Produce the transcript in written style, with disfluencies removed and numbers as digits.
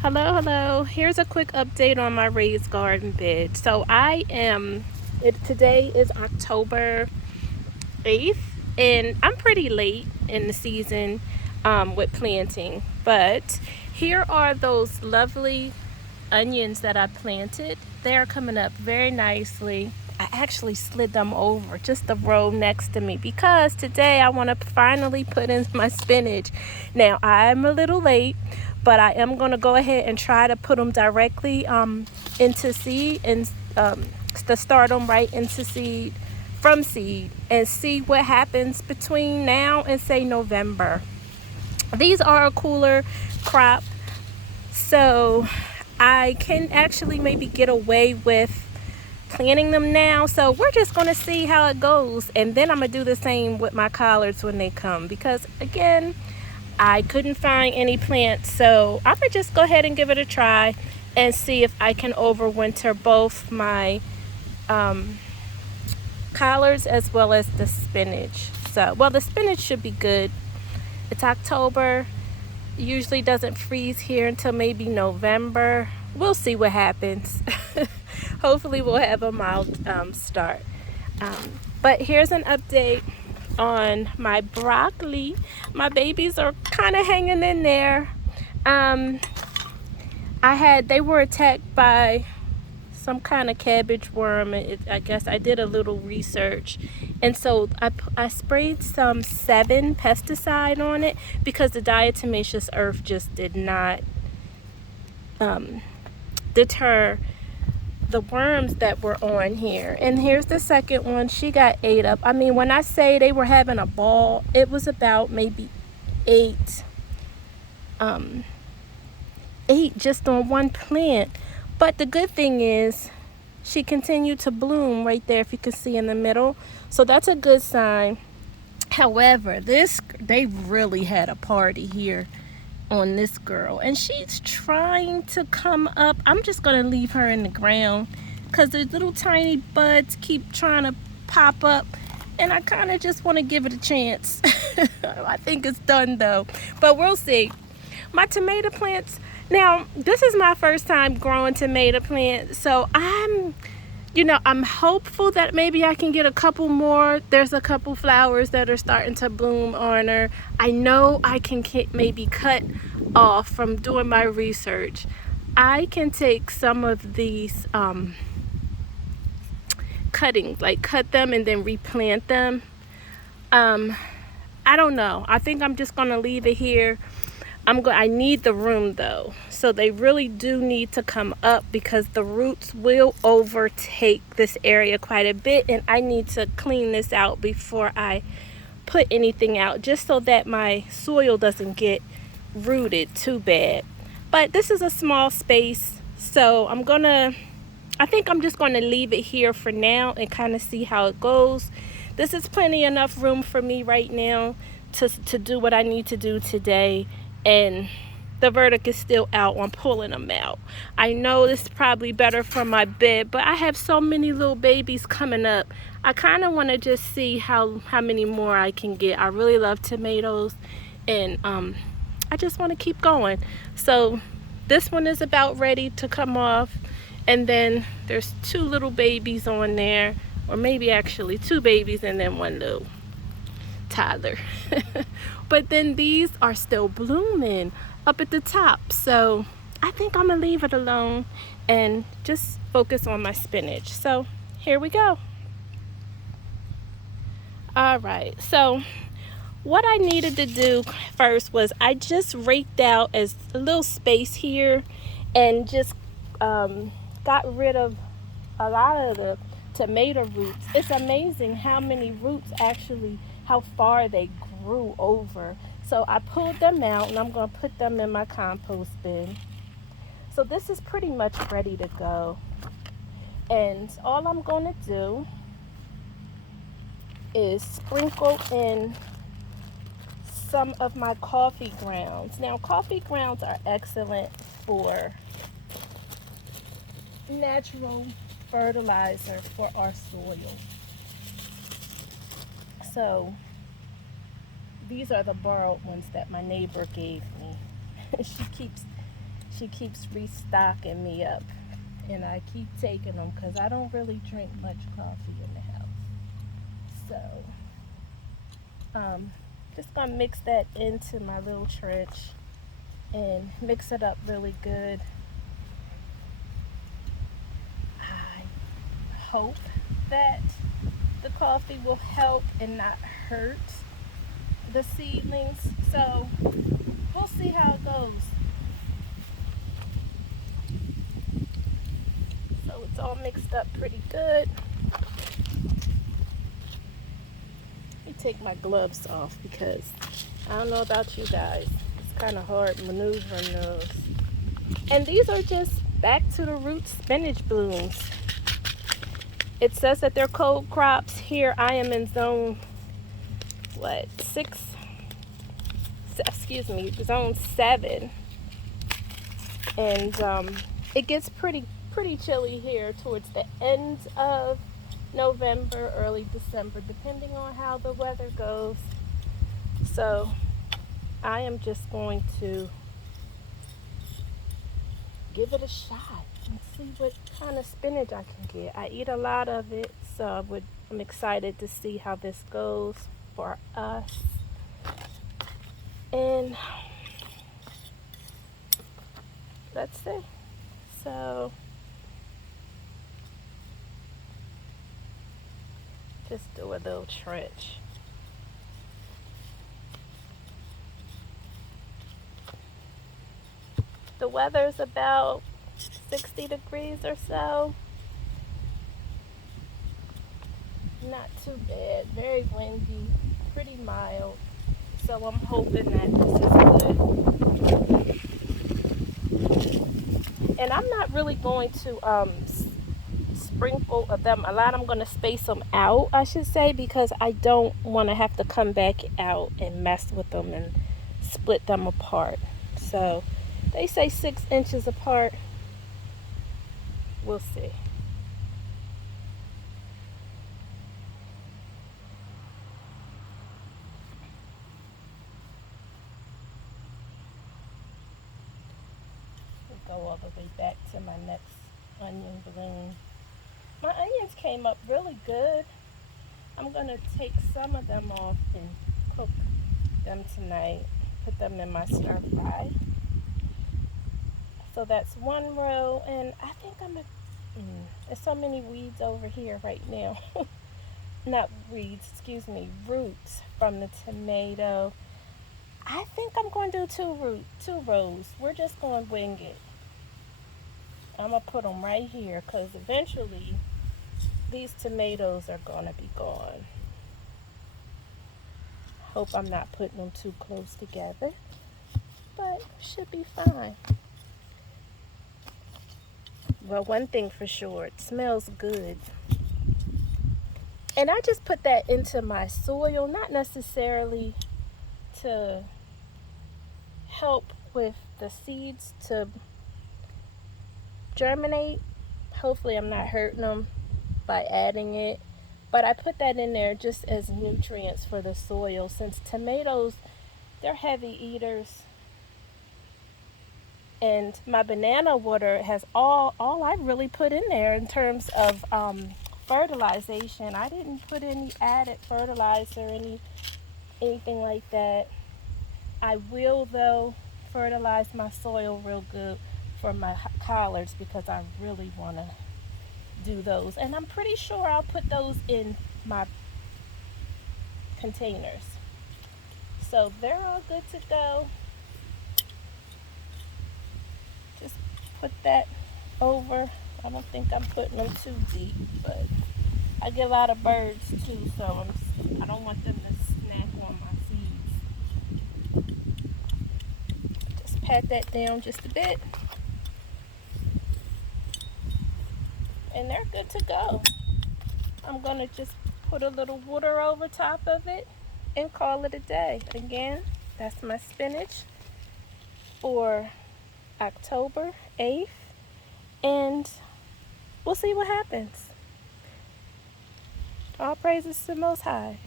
Hello. Here's a quick update on my raised garden bed. Today is October 8th, and I'm pretty late in the season with planting. But here are those lovely onions that I planted. They're coming up very nicely. I actually slid them over just the row next to me because today I want to finally put in my spinach. Now I'm a little late, but I am going to go ahead and try to put them directly into seed and to start them right into seed from seed and see what happens between now and say November. These are a cooler crop, so I can actually maybe get away with planting them now. So we're just going to see how it goes, and then I'm going to do the same with my collards when they come, because again, I couldn't find any plants, so I'm going to just go ahead and give it a try and see if I can overwinter both my collards as well as the spinach. So, well, the spinach should be good. It's October. Usually doesn't freeze here until maybe November. We'll see what happens. Hopefully we'll have a mild start. But here's an update on my broccoli. My babies are kind of hanging in there. They were attacked by some kind of cabbage worm. I guess I did a little research, and so I sprayed some 7 pesticide on it because the diatomaceous earth just did not deter the worms that were on here. And here's the second one. She got ate up. I mean, when I say they were having a ball, it was about maybe 8 just on one plant. But the good thing is she continued to bloom right there, if you can see in the middle. So that's a good sign. However, they really had a party here on this girl, and she's trying to come up. I'm just going to leave her in the ground because the little tiny buds keep trying to pop up, and I kind of just want to give it a chance. I think it's done though, but we'll see. My tomato plants, now this is my first time growing tomato plants, so I'm hopeful that maybe I can get a couple more. There's a couple flowers that are starting to bloom on her. I know I can maybe cut off from doing my research. I can take some of these cuttings, like cut them and then replant them. I don't know. I think I'm just gonna leave it here. I need the room though, so they really do need to come up because the roots will overtake this area quite a bit, and I need to clean this out before I put anything out, just so that my soil doesn't get rooted too bad. But this is a small space, so I think I'm just gonna leave it here for now and kind of see how it goes. This is plenty enough room for me right now to do what I need to do today, and the verdict is still out on pulling them out. I know this is probably better for my bed, but I have so many little babies coming up. I kind of want to just see how many more I can get. I really love tomatoes, and I just want to keep going. So this one is about ready to come off, and then there's 2 little babies on there, or maybe actually 2 babies and then 1 little toddler. But then these are still blooming up at the top, so I think I'm gonna leave it alone and just focus on my spinach. So here we go. All right, so what I needed to do first was I just raked out a little space here and just got rid of a lot of the tomato roots. It's amazing how many roots how far they grew over. So I pulled them out, and I'm going to put them in my compost bin. So this is pretty much ready to go. And all I'm going to do is sprinkle in some of my coffee grounds. Now, coffee grounds are excellent for natural fertilizer for our soil. So these are the borrowed ones that my neighbor gave me. she keeps restocking me up, and I keep taking them because I don't really drink much coffee in the house. So just gonna mix that into my little trench and mix it up really good. I hope that the coffee will help and not hurt the seedlings, so we'll see how it goes. So it's all mixed up pretty good. Let me take my gloves off because I don't know about you guys, it's kind of hard maneuvering those. And these are just back to the root spinach blooms. It says that they're cold crops. Here I am in zone zone 7, and it gets pretty chilly here towards the end of November, early December, depending on how the weather goes. So I am just going to give it a shot and see what kind of spinach I can get. I eat a lot of it, so I'm excited to see how this goes for us. And let's see. So just do a little trench. The weather's about 60 degrees or so. Not too bad. Very windy, pretty mild. So I'm hoping that this is good. And I'm not really going to sprinkle them a lot. I'm going to space them out, I should say, because I don't want to have to come back out and mess with them and split them apart. So they say 6 inches apart. We'll see. We'll go all the way back to my next onion bloom. My onions came up really good. I'm going to take some of them off and cook them tonight. Put them in my stir fry. So that's one row, and I think there's so many weeds over here right now. Not weeds, excuse me, roots from the tomato. I think I'm going to do two rows. We're just going to wing it. I'm going to put them right here because eventually these tomatoes are going to be gone. Hope I'm not putting them too close together, but should be fine. Well, one thing for sure, it smells good. And I just put that into my soil, not necessarily to help with the seeds to germinate. Hopefully I'm not hurting them by adding it. But I put that in there just as nutrients for the soil, since tomatoes, they're heavy eaters. And my banana water has all I really put in there in terms of fertilization. I didn't put any added fertilizer, anything like that. I will, though, fertilize my soil real good for my collards because I really want to do those. And I'm pretty sure I'll put those in my containers. So they're all good to go. Just put that over. I don't think I'm putting them too deep, but I get a lot of birds too, so I don't want them to snack on my seeds. Just pat that down just a bit. And they're good to go. I'm going to just put a little water over top of it and call it a day. Again, that's my spinach for October 8th, and we'll see what happens. All praises to the Most High.